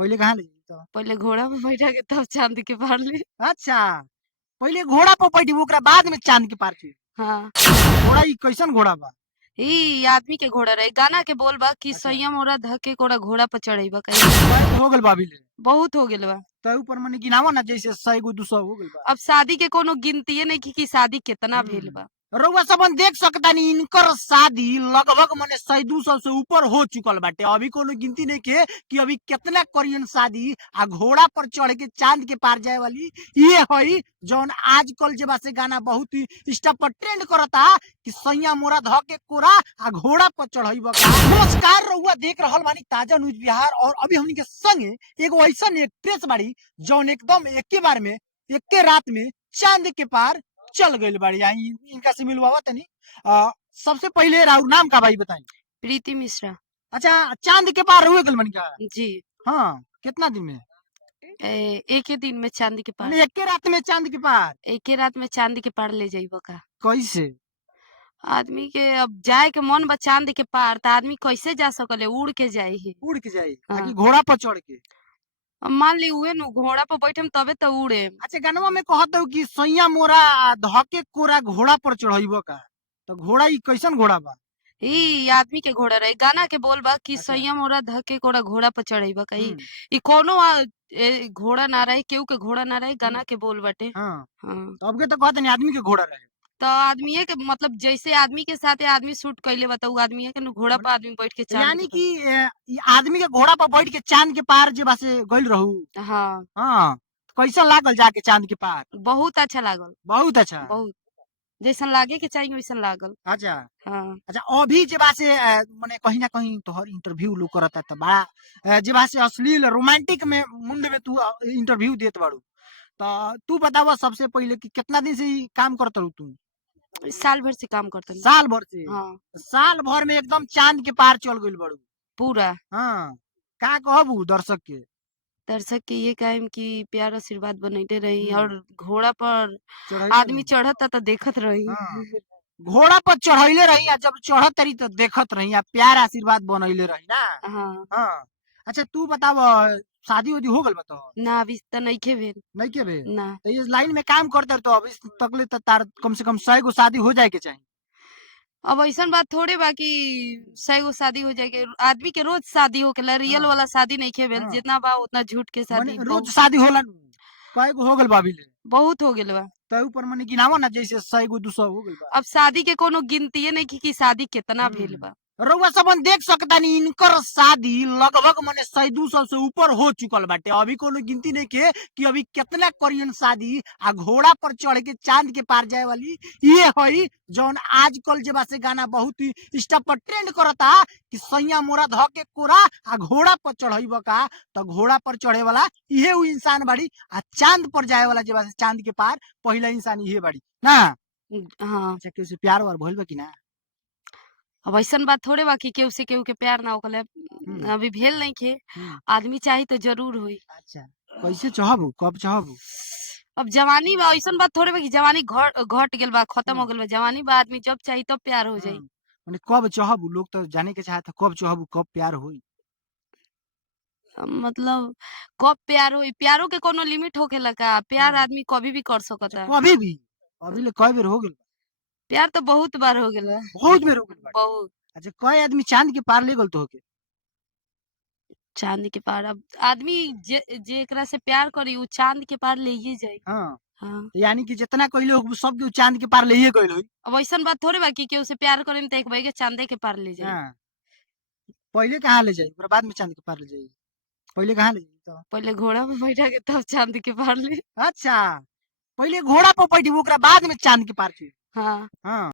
पहिले कहाँ ले जाई तो? पहिले घोड़ा पे बैठा के तब चांद के पार ले। अच्छा, पहिले घोड़ा पर बैठी ओकरा बाद में चांद के पार की। हाँ। घोड़ा ई कैसन घोड़ा बा? ई आदमी के घोड़ा रहे, गाना के बोल बा कि अच्छा, सैया मोरा धके कोड़ा घोड़ा पर चढ़ेबा कहीं। कय गो हो गइल बा अभी ले? बहुत हो गेल बा। त ऊपर मने गिनावा ना जैसे 100 गो 200 हो गइल बा। अब शादी के कोनो गिनतिये नहीं कि शादी कितना भेल बा। रउआ सबन देख सकतानी इनकर शादी लगभग मने 100-200 से ऊपर हो चुकल बाटे। अभी कोनो गिनती नहीं के कि अभी कितना करियन शादी आ घोड़ा पर चढ़ के चांद के पार जाए वाली ये हई जौन आजकल जे बा से गाना बहुत ही इंस्टा पर ट्रेंड करता कि सैया मोरा ध के कोरा आ घोड़ा पर चढ़ई बा। नमस्कार, रउआ देख रहल बानी ताजा न्यूज बिहार और अभी हमनी के संगे एगो ऐसन एक्ट्रेस बाड़ी जौन एकदम एके बार में एके रात में चांद के पार चल गइल बाड़ी। आई इनका से मिलवावा तनी। सबसे पहिले राउर नाम का भाई बताई? प्रीति मिश्रा। अच्छा, चांद के पार हुए गइल बानी का? जी। हाँ, कितना दिन में? एक ही दिन में चांद के पार। माने एके रात में चांद के पार? एक ही रात में चांद के पार ले जाइबा का। कैसे? आदमी के अब जाए के मन बा चांद के पार त आदमी कैसे जा सकले, उड़ के जाई ही। उड़ के जाई हाँ। आकि घोड़ा पर चढ़ के? अब मान ली उहे नु घोड़ा पर बैठेम तबे तो उड़े। अच्छा, गानवा में कहत हो कि सैया मोरा धके कोरा घोड़ा पर चढ़इबो का? तो घोड़ा ई कैसन घोड़ा बा? ई आदमी के घोड़ा रहे, गाना के बोल बा कि अच्छा। सैया मोरा धके कोड़ा घोड़ा पर चढ़ेबा कहीं। हम्म, ई कोनो घोड़ा ना रहे, केहू के घोड़ा ना रहे, गाना के बोल बाटे। हाँ, हाँ। तो अब के तो कहत नहीं आदमी के घोड़ा रहे। तो आदमीये के मतलब जैसे आदमी के साथे आदमी शूट कइले बा त उ आदमीये के नु घोड़ा पर आदमी बैठ के चांद यानी के कि ई आदमी के घोड़ा पर बैठ के चांद के पार जे बा से गइल रहू। पार। हाँ। हाँ, कैसन लागल जाके चांद के पार? बहुत अच्छा लागल। बहुत अच्छा। बहुत। जैसन लागे के चाहिए वैसन लागल। अच्छा, हाँ। अच्छा अभी जे बा से मने कहीं ना कहीं तोहर इंटरव्यू लोग करता त बड़ा जे बा से अश्लील रोमांटिक में मुंड में तू इंटरव्यू देत बाड़ू। तो तू बतावा सबसे पहिले कि कितना दिन से ई काम करत रहू तू? साल भर से काम करतनी। साल भर से? हाँ। साल भर में एकदम चांद के पार चल गइल बाड़ू। पूरा। हाँ, का कहबू दर्शक के? दर्शक के ये कायम कि प्यार आशीर्वाद बनैते रही और घोड़ा पर चढ़ैले आदमी रही। चढ़ता त देखत रही। हाँ, घोड़ा पर चढ़ैले रही आ जब चढ़त रही तो देखत रही आ प्यार आशीर्वाद बनैले रही ना? हाँ। हाँ। अच्छा तू बताव शादी-उदी हो गइल बा तोहर? ना अभी त नइखे भेल। नइखे भेल? ना। तो इस लाइन में काम करत तो अभी तकले त तार कम से कम 100 गो शादी हो जाए के चाही। अब ऐसन बात थोड़े बा कि 100 गो शादी हो जाएगी। आदमी के रोज शादी होखेला, रियल हाँ, वाला शादी नइखे भेल। हाँ। जितना बा उतना झूठ के मने शादी रोज शादी होला नु? कय गो हो गइल बा अभी ले? बहुत हो गेल बा। त ऊपर मने गिनावा ना जैसे 100 गो 200 हो गइल बा। अब शादी के कोनो गिनतिये नहीं कि शादी कितना भेल हुँ। बा। रउआ सबन देख सकतानी इनकर शादी लगभग मने 100-200 से ऊपर हो चुकल बाटे। अभी कोनो गिनती नहीं के कि अभी कितना करियन शादी आ घोड़ा पर चढ़ के चांद के पार जाए वाली ये हई जौन आजकल जे बा से गाना बहुत ही इंस्टा पर ट्रेंड करता कि सैया मोरा ध के कोरा आ घोड़ा पर चढ़इब का? तो घोड़ा पर चढ़े वाला इहे उ इंसान बाड़ी आ चांद पर जाए वाला जे बा से चांद के पार पहिला इंसान इहे बाड़ी ना? हाँ। अच्छा केहू से प्यार-व्यार भइल बा कि ना? अब ऐसन बात थोड़े बा कि केहू से केहू के प्यार ना होखेला। हुँ, अभी भेल नइखे। हुँ। आदमी चाही तो जरूर होई। अच्छा, कैसे चाहबू? कब चाहबू? अब जवानी बा, ऐसन बात थोड़े बा कि जवानी घट गेल बा, खत्म हुँ, हो गेल बा। जवानी बा, आदमी जब चाही तब प्यार हो हुँ। जाई। माने कब चाहबू? लोग तो जाने के चाहता कब चाहबू, कब प्यार होई? मतलब कब प्यार होई? प्यारो के कोनो लिमिट होखेला का? प्यार हुँ। आदमी कभी भी कर अच्छा सकता। कभी भी? अभी ले कई बेर हो गेल बा? प्यार तो बहुत बार हो गेल बा। बहुत बेर हो गेल बाटे। बहुत। अच्छा कई आदमी चाँद के पार ले गइल तोहके? चाँद के पार अब आदमी जेकरा से प्यार करी उ चाँद के पार लेइये जाई। हाँ, हाँ। तो यानी कि जितना कइले होबू सब केहू चाँद के पार लेइये गइल होई? अब ऐसन बात थोड़े बा कि केहू से प्यार करेम त एक बेगे चाँदे के पार ले जाई। हाँ, पहिले कहाँ ले जाई? ओकरा बाद में चाँद के पार ले जाई? पहिले कहाँ ले जाई तो? पहिले घोड़ा पे बैठा के तब चाँद के पार ले। अच्छा, पहिले घोड़ा पर बैठी ओकरा बाद में चाँद के पार की? हाँ। हाँ।